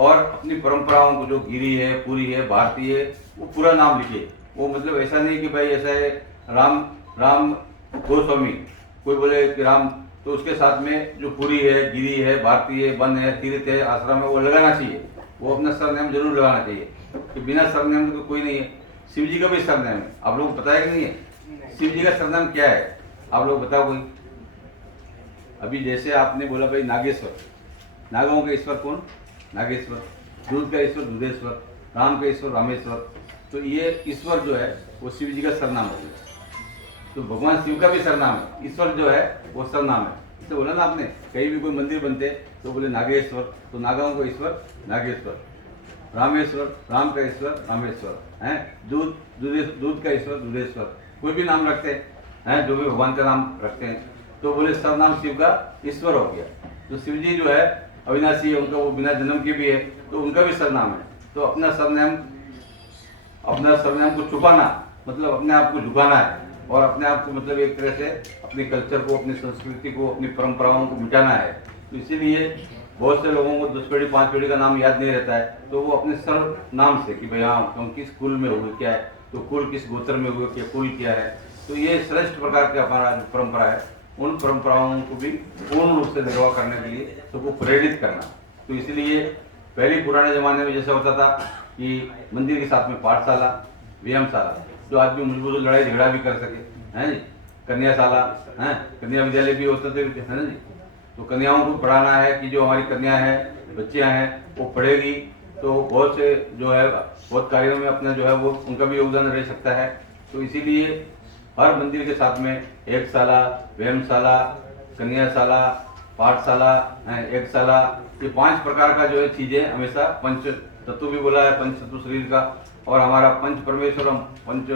और अपनी परंपराओं को जो गिरी है, पूरी है, भारतीय है, वो पूरा नाम लिखे। वो मतलब ऐसा नहीं कि भाई ऐसा है राम राम गोस्वामी, कोई बोले कि राम, तो उसके साथ में जो पूरी है, गिरी है, भारतीय है, वन है, तीर्थ है, आश्रम है, वो लगाना चाहिए। वो अपना सरनेम जरूर लगाना चाहिए कि बिना सरनेम तो कोई नहीं है। शिव जी का भी सरनेम है, आप लोगों को पता है कि नहीं है? शिव जी का सरनेम क्या है, आप लोग बताओ कोई। अभी जैसे आपने बोला भाई नागेश्वर, नागों का ईश्वर कौन? नागेश्वर। दूध का ईश्वर दूधेश्वर, राम का ईश्वर रामेश्वर। तो ये ईश्वर जो है वो शिव जी का सरनाम हो गया। तो भगवान शिव का भी सरनाम है, ईश्वर जो है वो सरनाम है। इससे बोला ना आपने, कहीं भी कोई मंदिर बनते तो बोले नागेश्वर, तो नागाओं का ईश्वर नागेश्वर, रामेश्वर, राम का ईश्वर रामेश्वर है, दूध का ईश्वर दूधेश्वर। कोई भी नाम रखते हैं, जो भी भगवान का नाम रखते हैं, तो बोले सरनाम शिव का ईश्वर हो गया। तो शिव जी जो है अविनाशी है, उनका वो बिना जन्म के भी है, तो उनका भी सरनाम है। तो अपना सरनेम को छुपाना मतलब अपने आप को झुकाना है, और अपने आप को मतलब एक तरह से अपने कल्चर को, अपनी संस्कृति को, अपनी परंपराओं को मिटाना है। तो इसीलिए बहुत से लोगों को 10 पीढ़ी 5 पीढ़ी का नाम याद नहीं रहता है, तो वो अपने सर नाम से कि भाई हाँ तुम किस कुल में हुए क्या है, तो कुल किस गोत्र में हुए क्या, कुल क्या है। तो ये श्रेष्ठ प्रकार का हमारा जो परंपरा है, उन परंपराओं को भी पूर्ण रूप से निर्वाह करने के लिए सबको प्रेरित करना। तो इसलिए पहले पुराने ज़माने में जैसा होता था कि मंदिर के साथ में पाठशाला, व्यायामशाला, जो आदमी मजबूत लड़ाई झगड़ा भी कर सके, हैं जी, कन्याशाला, हैं, कन्या विद्यालय भी होते थे, है ना जी। तो कन्याओं को पढ़ाना है कि जो हमारी कन्या है, बच्चियां हैं, वो पढ़ेगी तो बहुत से जो है बहुत कार्यों में अपना जो है वो उनका भी योगदान रह सकता है। तो इसीलिए हर मंदिर के साथ में एक शाला, व्यायामशाला, कन्याशाला, पाठशाला, एकशाला, ये 5 प्रकार का जो है चीजें हमेशा, पंच तत्व भी बोला है, पंच तत्व शरीर का, और हमारा पंच परमेश्वर, हम पंच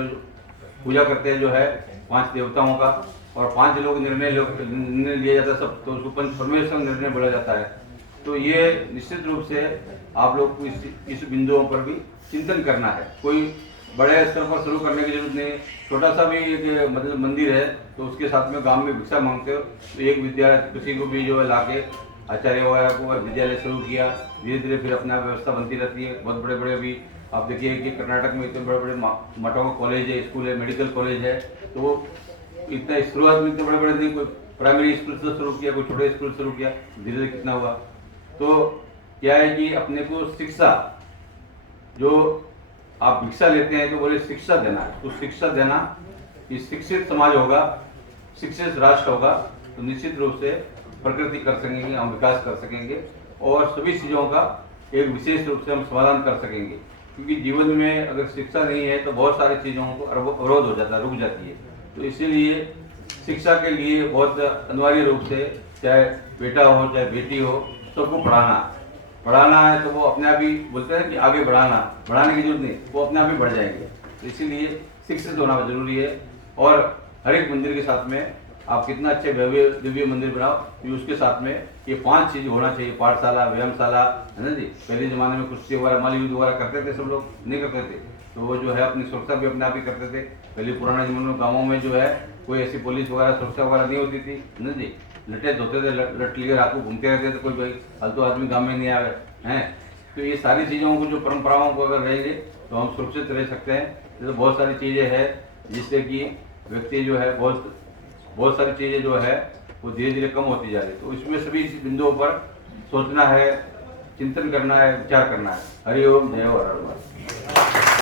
पूजा करते हैं जो है 5 देवताओं का, और 5 लोग निर्णय लिया जाता है सब, तो उसको पंच परमेश्वर निर्णय बोला जाता है। तो ये निश्चित रूप से आप लोग को इस बिंदुओं पर भी चिंतन करना है। कोई बड़े स्तर पर शुरू करने की जरूरत नहीं, छोटा सा भी एक मतलब मंदिर है तो उसके साथ में गांव में भिक्षा मांगते हो, तो एक विद्यालय किसी को भी जो है लाके आचार्य वगैरह को विद्यालय शुरू किया, धीरे धीरे फिर अपना व्यवस्था बनती रहती है। बहुत बड़े बड़े अभी आप देखिए कि कर्नाटक में इतने बड़े बड़े मठों का कॉलेज है, स्कूल है, मेडिकल कॉलेज है। तो वो इतना शुरुआत में इतने बड़े बड़े नहीं, कोई प्राइमरी स्कूल से शुरू किया, कोई छोटे स्कूल शुरू किया, धीरे धीरे कितना हुआ। तो क्या है कि अपने को शिक्षा, जो आप भिक्षा लेते हैं तो बोले शिक्षा देना है, तो शिक्षा देना, कि शिक्षित समाज होगा, शिक्षित राष्ट्र होगा, तो निश्चित रूप से प्रकृति कर सकेंगे, हम विकास कर सकेंगे, और सभी चीज़ों का एक विशेष रूप से हम समाधान कर सकेंगे। क्योंकि जीवन में अगर शिक्षा नहीं है तो बहुत सारी चीज़ों को अवरोध हो जाता है, रुक जाती है। तो इसीलिए शिक्षा के लिए बहुत अनिवार्य रूप से, चाहे बेटा हो चाहे बेटी हो, सबको पढ़ाना है। तो वो अपने आप ही बोलते हैं कि आगे बढ़ाने की जरूरत नहीं, वो अपने आप ही बढ़ जाएंगे। तो इसीलिए शिक्षित होना जरूरी है। और हर एक मंदिर के साथ में आप कितना अच्छे भव्य दिव्य मंदिर बनाओ, कि उसके साथ में ये 5 चीज होना चाहिए, पाठशाला, व्यायामशाला, है ना जी। पहले जमाने में कुश्ती वगैरह, माली युद्ध वगैरह करते थे, सब लोग नहीं करते थे, तो वो जो है अपनी सुरक्षा भी अपने आप ही करते थे। पहले पुराने जमाने में गाँवों में जो है कोई ऐसी पुलिस वगैरह सुरक्षा वगैरह नहीं होती थी, है ना जी। लटे धोते थे, लट लिए आपको घूमते रहते थे, कोई भाई फालतू आदमी गाँव में नहीं आवे हैं। तो ये सारी चीज़ों को, जो परंपराओं को अगर रहेंगे तो हम सुरक्षित रह सकते हैं। जैसे बहुत सारी चीज़ें हैं जिससे कि व्यक्ति जो है बहुत सारी चीज़ें जो है वो धीरे धीरे कम होती जा रही है। तो इसमें सभी इस बिंदुओं पर सोचना है, चिंतन करना है, विचार करना है। हरि ओम, जय हो, हर हर।